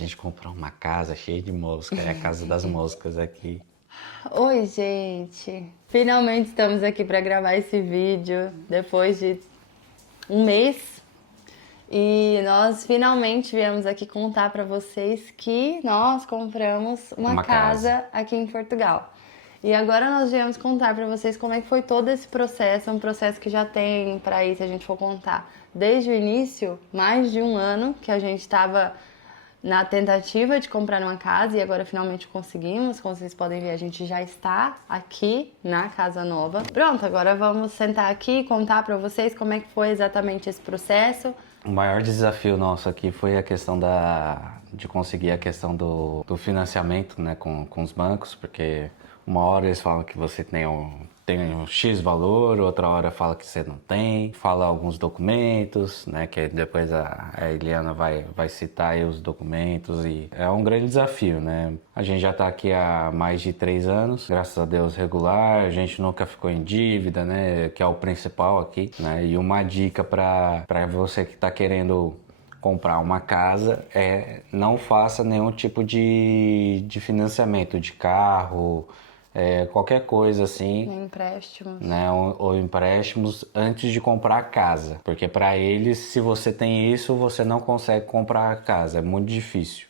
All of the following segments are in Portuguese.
gente comprou uma casa cheia de moscas, é a casa das moscas aqui. Oi, gente! Finalmente estamos aqui para gravar esse vídeo depois de um mês e nós finalmente viemos aqui contar para vocês que nós compramos uma casa aqui em Portugal. E agora nós viemos contar para vocês como é que foi todo esse processo, um processo que já tem para aí, se a gente for contar, desde o início, mais de um ano que a gente estava na tentativa de comprar uma casa e agora finalmente conseguimos. Como vocês podem ver, a gente já está aqui na casa nova. Pronto, agora vamos sentar aqui e contar para vocês como é que foi exatamente esse processo. O maior desafio nosso aqui foi a questão de conseguir a questão do financiamento, né, com os bancos, porque uma hora eles falam que você tem um X valor, outra hora fala que você não tem, fala alguns documentos, né, que depois a Eliana vai citar aí os documentos e é um grande desafio, né. A gente já está aqui há mais de 3 anos, graças a Deus regular, a gente nunca ficou em dívida, né, que é o principal aqui, né, e uma dica para você que está querendo comprar uma casa não faça nenhum tipo de financiamento de carro, qualquer coisa assim, Empréstimos. né, ou empréstimos antes de comprar a casa, porque para eles, se você tem isso, você não consegue comprar a casa, é muito difícil.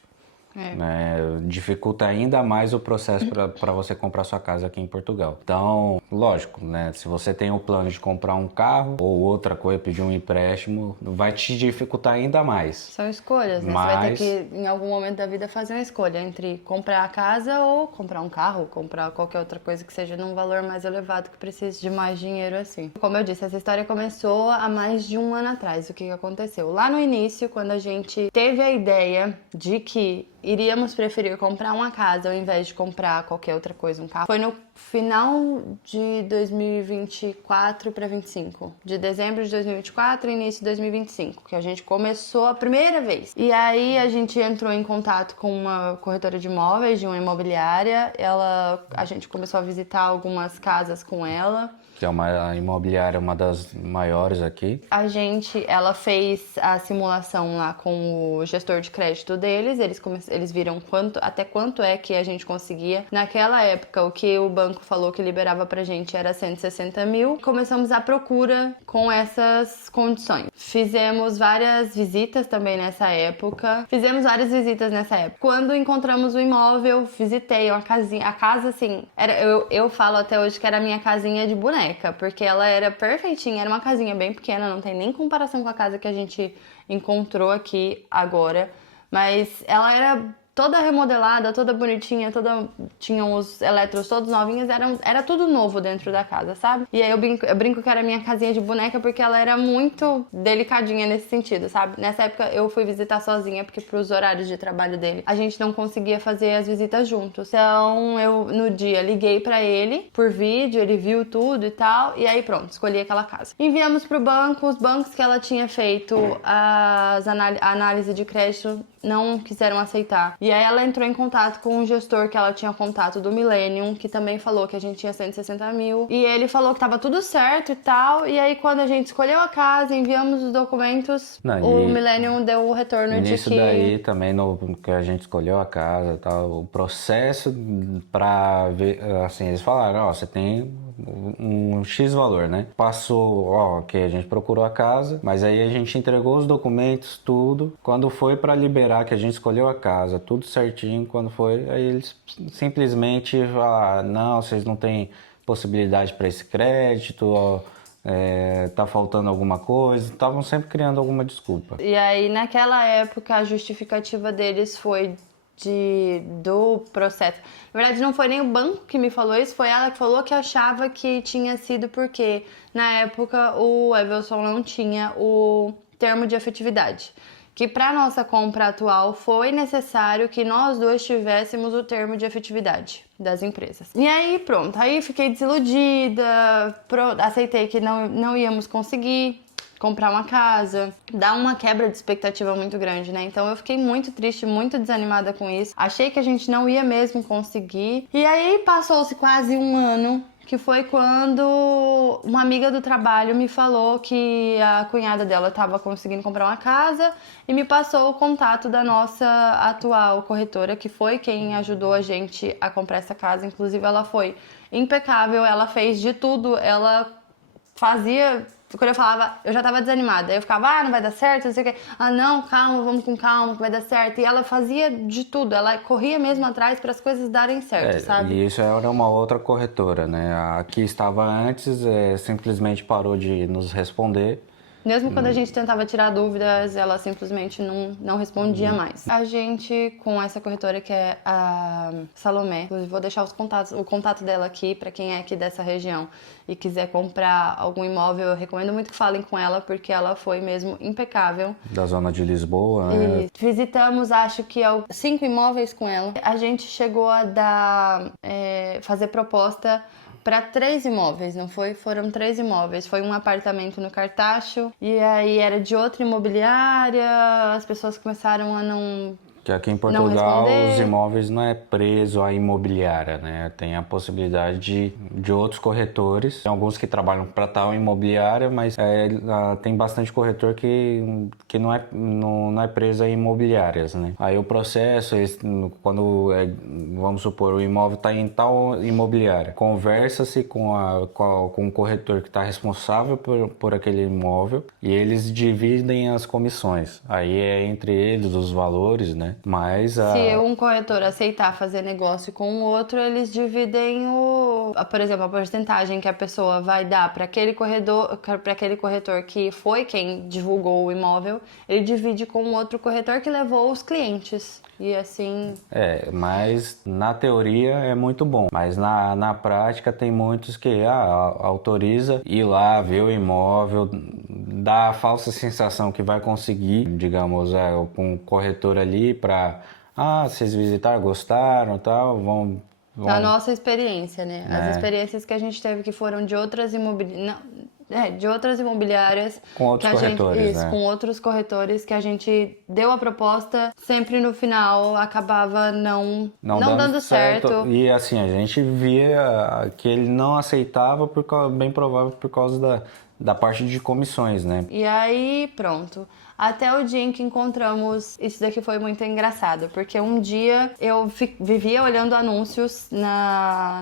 Né? Dificulta ainda mais o processo para você comprar sua casa aqui em Portugal. Então, lógico, né? Se você tem o plano de comprar um carro ou outra coisa, pedir um empréstimo, vai te dificultar ainda mais. São escolhas, né? Você vai ter que, em algum momento da vida, fazer uma escolha entre comprar a casa ou comprar um carro, comprar qualquer outra coisa que seja num valor mais elevado, que precise de mais dinheiro assim. Como eu disse, essa história começou há mais de um ano atrás. O que aconteceu? Lá no início, quando a gente teve a ideia de que iríamos preferir comprar uma casa ao invés de comprar qualquer outra coisa, um carro. Foi no final de 2024 para 25. De dezembro de 2024 e início de 2025, que a gente começou a primeira vez. E aí a gente entrou em contato com uma corretora de imóveis, de uma imobiliária. A gente começou a visitar algumas casas com ela. Que é uma imobiliária, uma das maiores aqui. Ela fez a simulação lá com o gestor de crédito deles, eles viram até quanto é que a gente conseguia. Naquela época, o que o banco falou que liberava pra gente era 160 mil. Começamos a procura com essas condições. Fizemos várias visitas também nessa época. Quando encontramos o imóvel, visitei uma casinha. A casa, assim, eu falo até hoje que era a minha casinha de boneca, porque ela era perfeitinha, era uma casinha bem pequena, não tem nem comparação com a casa que a gente encontrou aqui agora, mas ela era toda remodelada, toda bonitinha, tinham os eletros todos novinhos, era tudo novo dentro da casa, sabe? E aí eu brinco que era minha casinha de boneca porque ela era muito delicadinha nesse sentido, sabe? Nessa época eu fui visitar sozinha porque pros horários de trabalho dele a gente não conseguia fazer as visitas juntos. Então eu no dia liguei pra ele por vídeo, ele viu tudo e tal, e aí pronto, escolhi aquela casa. Enviamos pro banco, os bancos que ela tinha feito a análise de crédito não quiseram aceitar. E aí ela entrou em contato com um gestor que ela tinha contato do Millennium, que também falou que a gente tinha 160 mil. E ele falou que tava tudo certo e tal. E aí quando a gente escolheu a casa, enviamos os documentos, o Millennium deu o retorno de que... Nisso daí também, que a gente escolheu a casa e tal, o processo pra ver, assim, eles falaram, ó, você tem um X valor, né? Passou, ó, que a gente procurou a casa, mas aí a gente entregou os documentos, tudo. Quando foi pra liberar, que a gente escolheu a casa, tudo certinho, quando foi, aí eles simplesmente falaram, não, vocês não têm possibilidade para esse crédito, ó, tá faltando alguma coisa, estavam sempre criando alguma desculpa. E aí naquela época a justificativa deles foi do processo. Na verdade, não foi nem o banco que me falou isso, foi ela que falou que achava que tinha sido porque na época o Everson não tinha o termo de efetividade. Que para nossa compra atual foi necessário que nós dois tivéssemos o termo de efetividade das empresas. E aí pronto, aí fiquei desiludida, aceitei que não íamos conseguir comprar uma casa, dá uma quebra de expectativa muito grande, né? Então eu fiquei muito triste, muito desanimada com isso. Achei que a gente não ia mesmo conseguir. E aí passou-se quase um ano que foi quando uma amiga do trabalho me falou que a cunhada dela estava conseguindo comprar uma casa e me passou o contato da nossa atual corretora, que foi quem ajudou a gente a comprar essa casa. Inclusive, ela foi impecável, ela fez de tudo, ela fazia... Quando eu falava, eu já tava desanimada. Aí eu ficava, não vai dar certo, não sei o quê. Não, calma, vamos com calma, que vai dar certo. E ela fazia de tudo, ela corria mesmo atrás para as coisas darem certo, sabe? E isso era uma outra corretora, né? A que estava antes simplesmente parou de nos responder. Mesmo quando a gente tentava tirar dúvidas, ela simplesmente não respondia mais. A gente, com essa corretora que é a Salomé, inclusive vou deixar o contato dela aqui para quem é aqui dessa região e quiser comprar algum imóvel, eu recomendo muito que falem com ela, porque ela foi mesmo impecável. Da zona de Lisboa, né? E visitamos, acho que 5 imóveis com ela. A gente chegou a fazer proposta para 3 imóveis, não foi? Foram 3 imóveis. Foi um apartamento no Cartacho, e aí era de outra imobiliária, as pessoas começaram a não... Que aqui em Portugal os imóveis não é preso à imobiliária, né? Tem a possibilidade de outros corretores. Tem alguns que trabalham para tal imobiliária, mas tem bastante corretor que não é preso a imobiliárias, né? Aí o processo, quando, vamos supor, o imóvel está em tal imobiliária, conversa-se com o corretor que está responsável por aquele imóvel e eles dividem as comissões. Aí é entre eles os valores, né? Mas se um corretor aceitar fazer negócio com o outro, eles dividem por exemplo, a porcentagem que a pessoa vai dar para aquele corretor que foi quem divulgou o imóvel, ele divide com o outro corretor que levou os clientes. E assim... mas na teoria é muito bom, mas na prática tem muitos que autoriza ir lá, ver o imóvel, dá a falsa sensação que vai conseguir, digamos, com um corretor ali para, vocês visitaram, gostaram, tal, vão... Da nossa experiência, né? As experiências que a gente teve que foram de outras imobiliárias. Com outros corretores, né? Com outros corretores que a gente deu a proposta, sempre no final acabava não dando certo. E assim, a gente via que ele não aceitava, bem provável por causa da parte de comissões, né? E aí, pronto. Até o dia em que encontramos... Isso daqui foi muito engraçado, porque um dia eu vivia olhando anúncios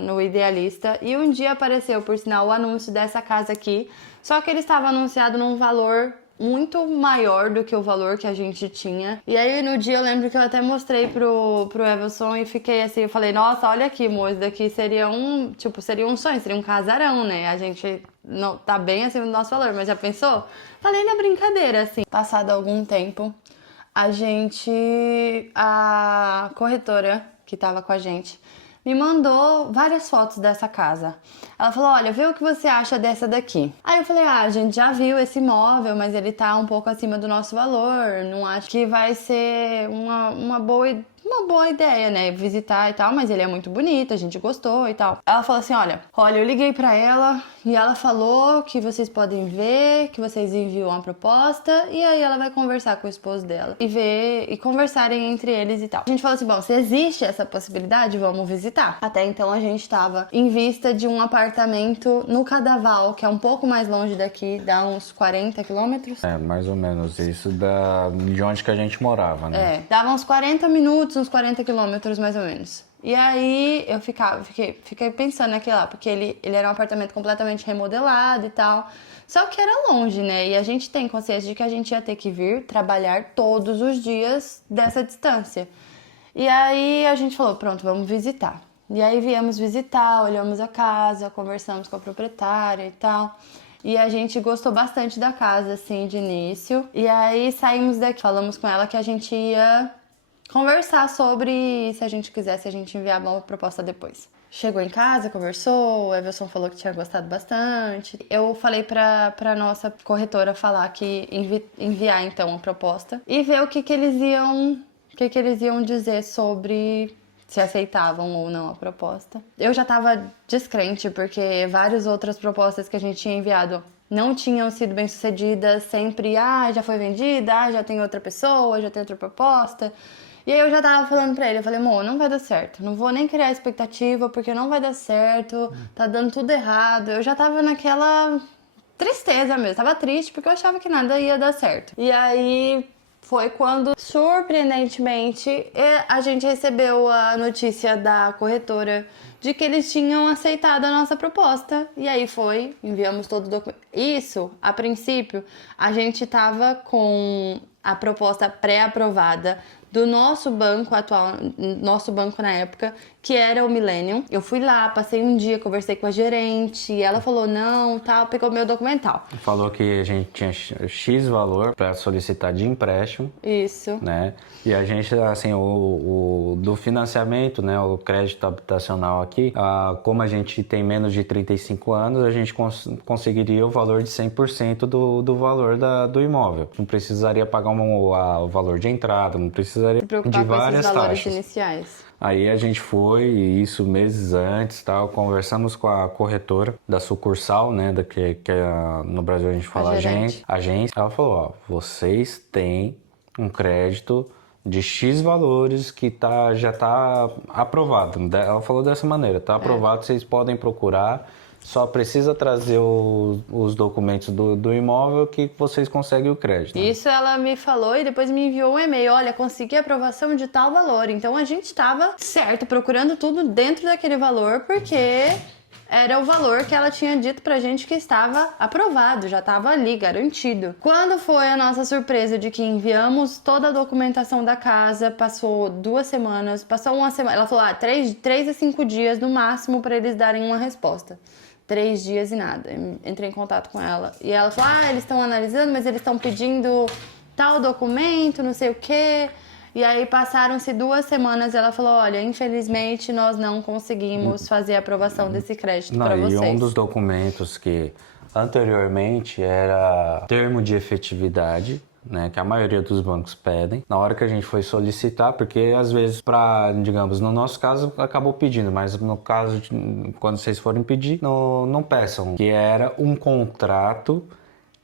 no Idealista e um dia apareceu, por sinal, o anúncio dessa casa aqui, só que ele estava anunciado num valor muito maior do que o valor que a gente tinha. E aí no dia eu lembro que eu até mostrei pro Everson e fiquei assim, eu falei, nossa, olha aqui, amor, isso daqui seria um sonho, seria um casarão, né? A gente não tá bem acima do nosso valor, mas já pensou? Falei na brincadeira, assim. Passado algum tempo, a corretora que tava com a gente me mandou várias fotos dessa casa. Ela falou, olha, vê o que você acha dessa daqui. Aí eu falei, a gente já viu esse imóvel, mas ele tá um pouco acima do nosso valor, não acho que vai ser uma boa ideia, né, visitar e tal, mas ele é muito bonito, a gente gostou e tal. Ela falou assim, olha, eu liguei pra ela e ela falou que vocês podem ver, que vocês enviam uma proposta e aí ela vai conversar com o esposo dela e ver e conversarem entre eles e tal. A gente falou assim, bom, se existe essa possibilidade, vamos visitar. Até então a gente tava em vista de um apartamento no Cadaval, que é um pouco mais longe daqui, dá uns 40 quilômetros. Mais ou menos, isso de onde que a gente morava, né? Dava uns 40 minutos, uns 40 quilômetros mais ou menos. E aí eu fiquei pensando naquilo lá, porque ele era um apartamento completamente remodelado e tal. Só que era longe, né? E a gente tem consciência de que a gente ia ter que vir trabalhar todos os dias dessa distância. E aí a gente falou, pronto, vamos visitar. E aí viemos visitar, olhamos a casa, conversamos com a proprietária e tal. E a gente gostou bastante da casa, assim, de início. E aí saímos daqui, falamos com ela que a gente ia conversar sobre, se a gente quisesse, a gente enviava uma proposta depois. Chegou em casa, conversou, o Everson falou que tinha gostado bastante. Eu falei pra nossa corretora falar que enviar então a proposta e ver o que eles iam dizer sobre se aceitavam ou não a proposta. Eu já tava descrente, porque várias outras propostas que a gente tinha enviado não tinham sido bem sucedidas, sempre, já foi vendida, já tem outra pessoa, já tem outra proposta. E aí eu já tava falando pra ele, eu falei, amor, não vai dar certo. Não vou nem criar expectativa, porque não vai dar certo. Tá dando tudo errado. Eu já tava naquela tristeza mesmo. Tava triste porque eu achava que nada ia dar certo. E aí foi quando, surpreendentemente, a gente recebeu a notícia da corretora de que eles tinham aceitado a nossa proposta. E aí enviamos todo o documento. Isso, a princípio, a gente tava com a proposta pré-aprovada do nosso banco atual, nosso banco na época, que era o Millennium. Eu fui lá, passei um dia, conversei com a gerente, e ela falou não, tal, pegou meu documental. Falou que a gente tinha X valor para solicitar de empréstimo. Isso. Né? E a gente, assim, do financiamento, né, o crédito habitacional aqui, como a gente tem menos de 35 anos, a gente conseguiria o valor de 100% do valor do imóvel. Não precisaria pagar o valor de entrada, não precisaria de várias com esses valores taxas. iniciais. Aí a gente foi, e isso meses antes, tal, conversamos com a corretora da sucursal, né, no Brasil a gente fala agência. Ela falou, ó, vocês têm um crédito de X valores que já está aprovado. Ela falou dessa maneira, está aprovado, vocês podem procurar, só precisa trazer os documentos do imóvel que vocês conseguem o crédito. Né? Isso ela me falou e depois me enviou um e-mail, olha, consegui aprovação de tal valor. Então a gente estava certo, procurando tudo dentro daquele valor, porque era o valor que ela tinha dito pra gente que estava aprovado, já estava ali, garantido. Quando foi a nossa surpresa de que enviamos toda a documentação da casa, passou 2 semanas, passou uma semana, ela falou, 3 a 5 dias no máximo para eles darem uma resposta. 3 dias e nada. Entrei em contato com ela. E ela falou, eles estão analisando, mas eles estão pedindo tal documento, não sei o quê. E aí passaram-se 2 semanas, ela falou, olha, infelizmente nós não conseguimos fazer a aprovação desse crédito para vocês. E um dos documentos que anteriormente era termo de efetividade, né, que a maioria dos bancos pedem. Na hora que a gente foi solicitar, porque às vezes digamos, no nosso caso acabou pedindo, mas no caso quando vocês forem pedir, não peçam, que era um contrato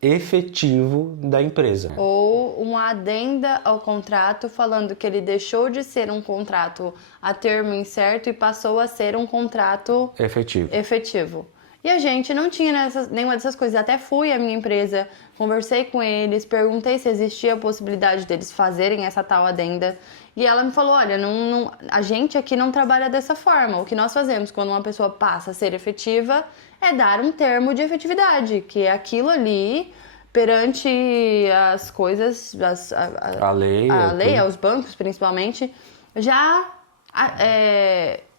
efetivo da empresa. Ou uma adenda ao contrato falando que ele deixou de ser um contrato a termo incerto e passou a ser um contrato efetivo. E a gente não tinha nenhuma dessas coisas. Até fui à minha empresa, conversei com eles, perguntei se existia a possibilidade deles fazerem essa tal adenda. E ela me falou, olha, a gente aqui não trabalha dessa forma. O que nós fazemos quando uma pessoa passa a ser efetiva é dar um termo de efetividade, que é aquilo ali perante as coisas, a lei, aos bancos principalmente, já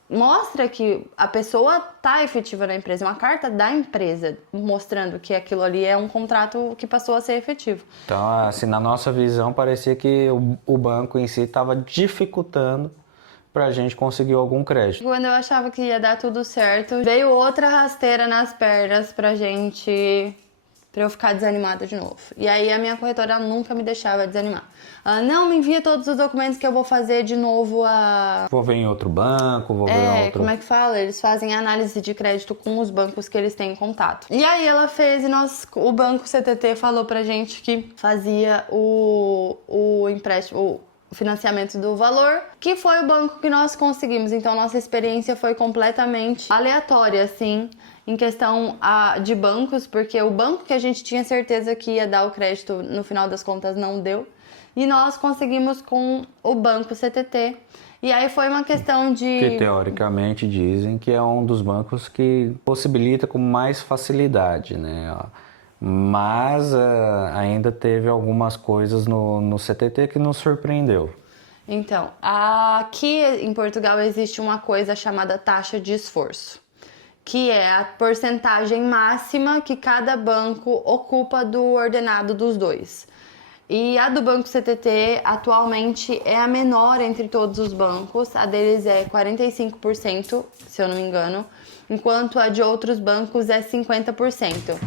mostra que a pessoa está efetiva na empresa, uma carta da empresa mostrando que aquilo ali é um contrato que passou a ser efetivo. Então, assim, na nossa visão, parecia que o banco em si estava dificultando pra gente conseguir algum crédito. Quando eu achava que ia dar tudo certo, veio outra rasteira nas pernas pra eu ficar desanimada de novo. E aí a minha corretora nunca me deixava desanimar. Ela, não, me envia todos os documentos que eu vou fazer de novo Vou ver em outro banco, vou ver em outro... como é que fala? Eles fazem análise de crédito com os bancos que eles têm contato. E aí ela fez e o banco CTT falou pra gente que fazia o empréstimo, o financiamento do valor, que foi o banco que nós conseguimos. Então nossa experiência foi completamente aleatória, assim, em questão de bancos, porque o banco que a gente tinha certeza que ia dar o crédito, no final das contas não deu. E nós conseguimos com o banco CTT. E aí foi uma questão de... Que teoricamente dizem que é um dos bancos que possibilita com mais facilidade, né? Mas ainda teve algumas coisas no CTT que nos surpreendeu. Então, aqui em Portugal existe uma coisa chamada taxa de esforço, que é a porcentagem máxima que cada banco ocupa do ordenado dos dois. E a do Banco CTT atualmente é a menor entre todos os bancos, a deles é 45%, se eu não me engano, enquanto a de outros bancos é 50%.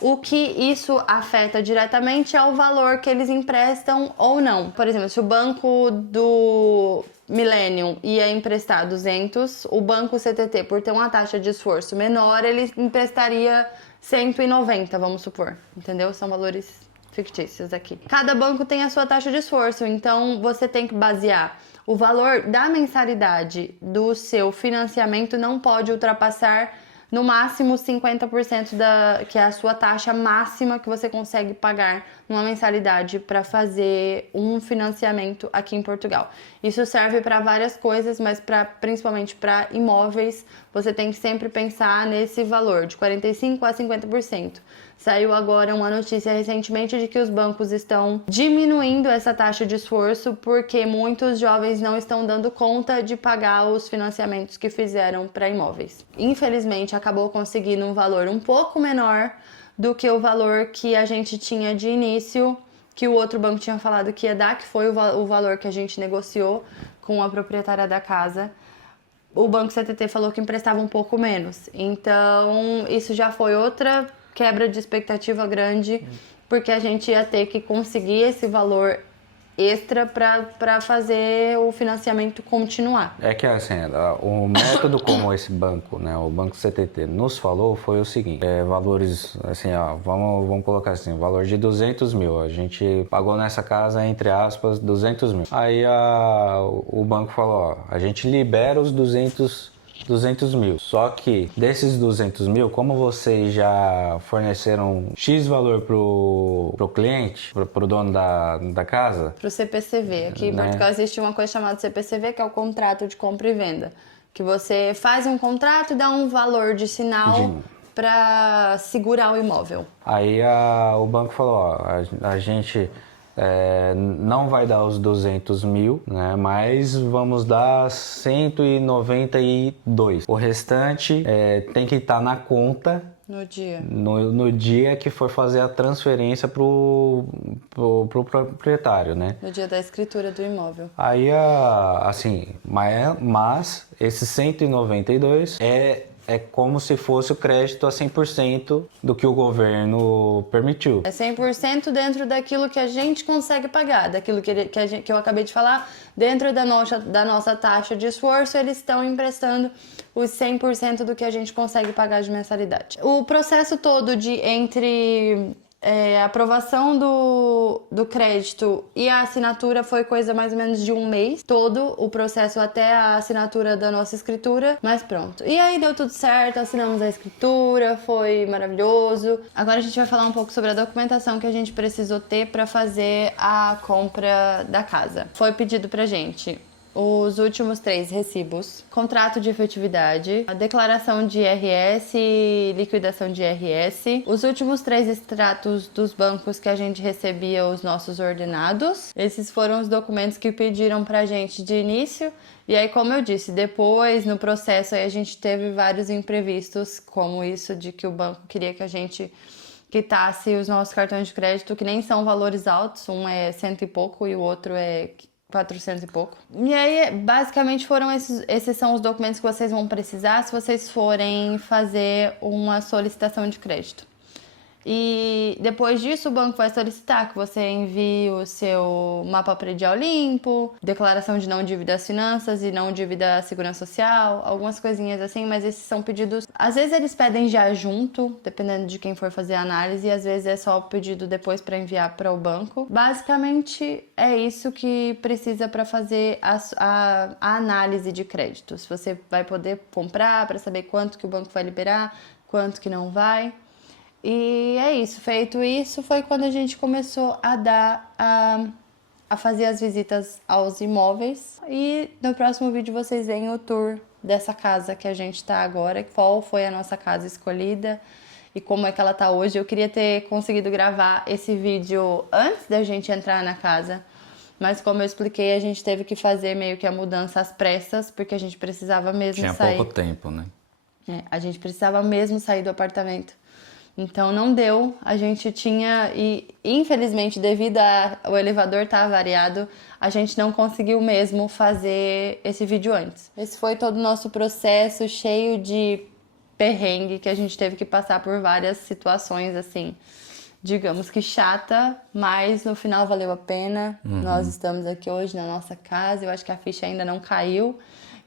O que isso afeta diretamente é o valor que eles emprestam ou não. Por exemplo, se o banco do Millennium ia emprestar 200, o banco CTT, por ter uma taxa de esforço menor, ele emprestaria 190, vamos supor. Entendeu? São valores fictícios aqui. Cada banco tem a sua taxa de esforço, então você tem que basear o valor da mensalidade do seu financiamento não pode ultrapassar no máximo 50% que é a sua taxa máxima que você consegue pagar numa mensalidade para fazer um financiamento aqui em Portugal. Isso serve para várias coisas, mas principalmente para imóveis, você tem que sempre pensar nesse valor de 45% a 50%. Saiu agora uma notícia recentemente de que os bancos estão diminuindo essa taxa de esforço porque muitos jovens não estão dando conta de pagar os financiamentos que fizeram para imóveis. Infelizmente, acabou conseguindo um valor um pouco menor do que o valor que a gente tinha de início, que o outro banco tinha falado que ia dar, que foi o valor que a gente negociou com a proprietária da casa. O Banco CTT falou que emprestava um pouco menos. Então, isso já foi outra quebra de expectativa grande, porque a gente ia ter que conseguir esse valor extra para fazer o financiamento continuar. É que assim, o método como esse banco, né, o Banco CTT nos falou foi o seguinte, valores, assim, ó, vamos colocar assim, valor de 200 mil, a gente pagou nessa casa, entre aspas, 200 mil. Aí o banco falou, ó, a gente libera os 200 mil. Só que desses 200 mil, como vocês já forneceram X valor pro cliente, pro dono da casa... Pro CPCV. Aqui em Portugal existe uma coisa chamada CPCV, que é o contrato de compra e venda. Que você faz um contrato e dá um valor de sinal para segurar o imóvel. Aí o banco falou, ó, a gente... não vai dar os 200 mil, né? Mas vamos dar 192. O restante tem que estar na conta no dia. No dia que for fazer a transferência pro proprietário, né? No dia da escritura do imóvel. Aí, assim, mas esse 192 é como se fosse o crédito a 100% do que o governo permitiu. É 100% dentro daquilo que a gente consegue pagar, daquilo que eu acabei de falar, dentro da nossa taxa de esforço, eles estão emprestando os 100% do que a gente consegue pagar de mensalidade. O processo todo entre a aprovação do crédito e a assinatura foi coisa mais ou menos de um mês, todo o processo até a assinatura da nossa escritura, mas pronto. E aí deu tudo certo, assinamos a escritura, foi maravilhoso. Agora a gente vai falar um pouco sobre a documentação que a gente precisou ter para fazer a compra da casa. Foi pedido pra gente os últimos 3 recibos, contrato de efetividade, a declaração de IRS e liquidação de IRS, os últimos 3 extratos dos bancos que a gente recebia os nossos ordenados. Esses foram os documentos que pediram pra gente de início. E aí, como eu disse, depois no processo aí a gente teve vários imprevistos, como isso de que o banco queria que a gente quitasse os nossos cartões de crédito, que nem são valores altos, um é 100 e pouco e o outro é 400 e pouco. E aí, basicamente, foram esses são os documentos que vocês vão precisar se vocês forem fazer uma solicitação de crédito. E depois disso, o banco vai solicitar que você envie o seu mapa predial limpo, declaração de não dívida às finanças e não dívida à segurança social, algumas coisinhas assim, mas esses são pedidos... Às vezes eles pedem já junto, dependendo de quem for fazer a análise, e às vezes é só o pedido depois para enviar para o banco. Basicamente, é isso que precisa para fazer a análise de créditos. Você vai poder comprar para saber quanto que o banco vai liberar, quanto que não vai... E é isso, feito isso, foi quando a gente começou a fazer as visitas aos imóveis. E no próximo vídeo vocês veem o tour dessa casa que a gente tá agora, qual foi a nossa casa escolhida e como é que ela tá hoje. Eu queria ter conseguido gravar esse vídeo antes da gente entrar na casa, mas como eu expliquei, a gente teve que fazer meio que a mudança às pressas, porque a gente precisava mesmo sair. Tinha pouco tempo, né? A gente precisava mesmo sair do apartamento. Então não deu, a gente tinha, e infelizmente devido ao elevador estar variado, a gente não conseguiu mesmo fazer esse vídeo antes. Esse foi todo o nosso processo cheio de perrengue, que a gente teve que passar por várias situações assim, digamos que chata, mas no final valeu a pena. Nós estamos aqui hoje na nossa casa, eu acho que a ficha ainda não caiu,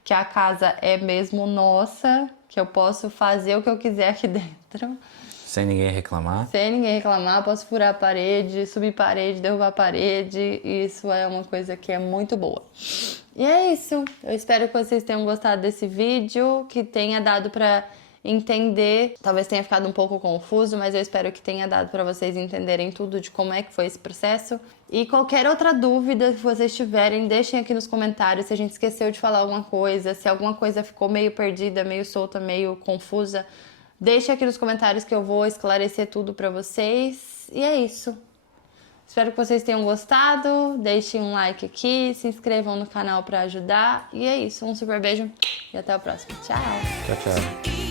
que a casa é mesmo nossa, que eu posso fazer o que eu quiser aqui dentro. Sem ninguém reclamar? Sem ninguém reclamar, posso furar a parede, subir parede, derrubar a parede, e isso é uma coisa que é muito boa. E é isso. Eu espero que vocês tenham gostado desse vídeo, que tenha dado pra entender. Talvez tenha ficado um pouco confuso, mas eu espero que tenha dado pra vocês entenderem tudo de como é que foi esse processo. E qualquer outra dúvida que vocês tiverem, deixem aqui nos comentários se a gente esqueceu de falar alguma coisa, se alguma coisa ficou meio perdida, meio solta, meio confusa. Deixem aqui nos comentários que eu vou esclarecer tudo pra vocês. E é isso. Espero que vocês tenham gostado, deixem um like aqui, se inscrevam no canal pra ajudar. E é isso, um super beijo e até o próximo. Tchau! Tchau, tchau.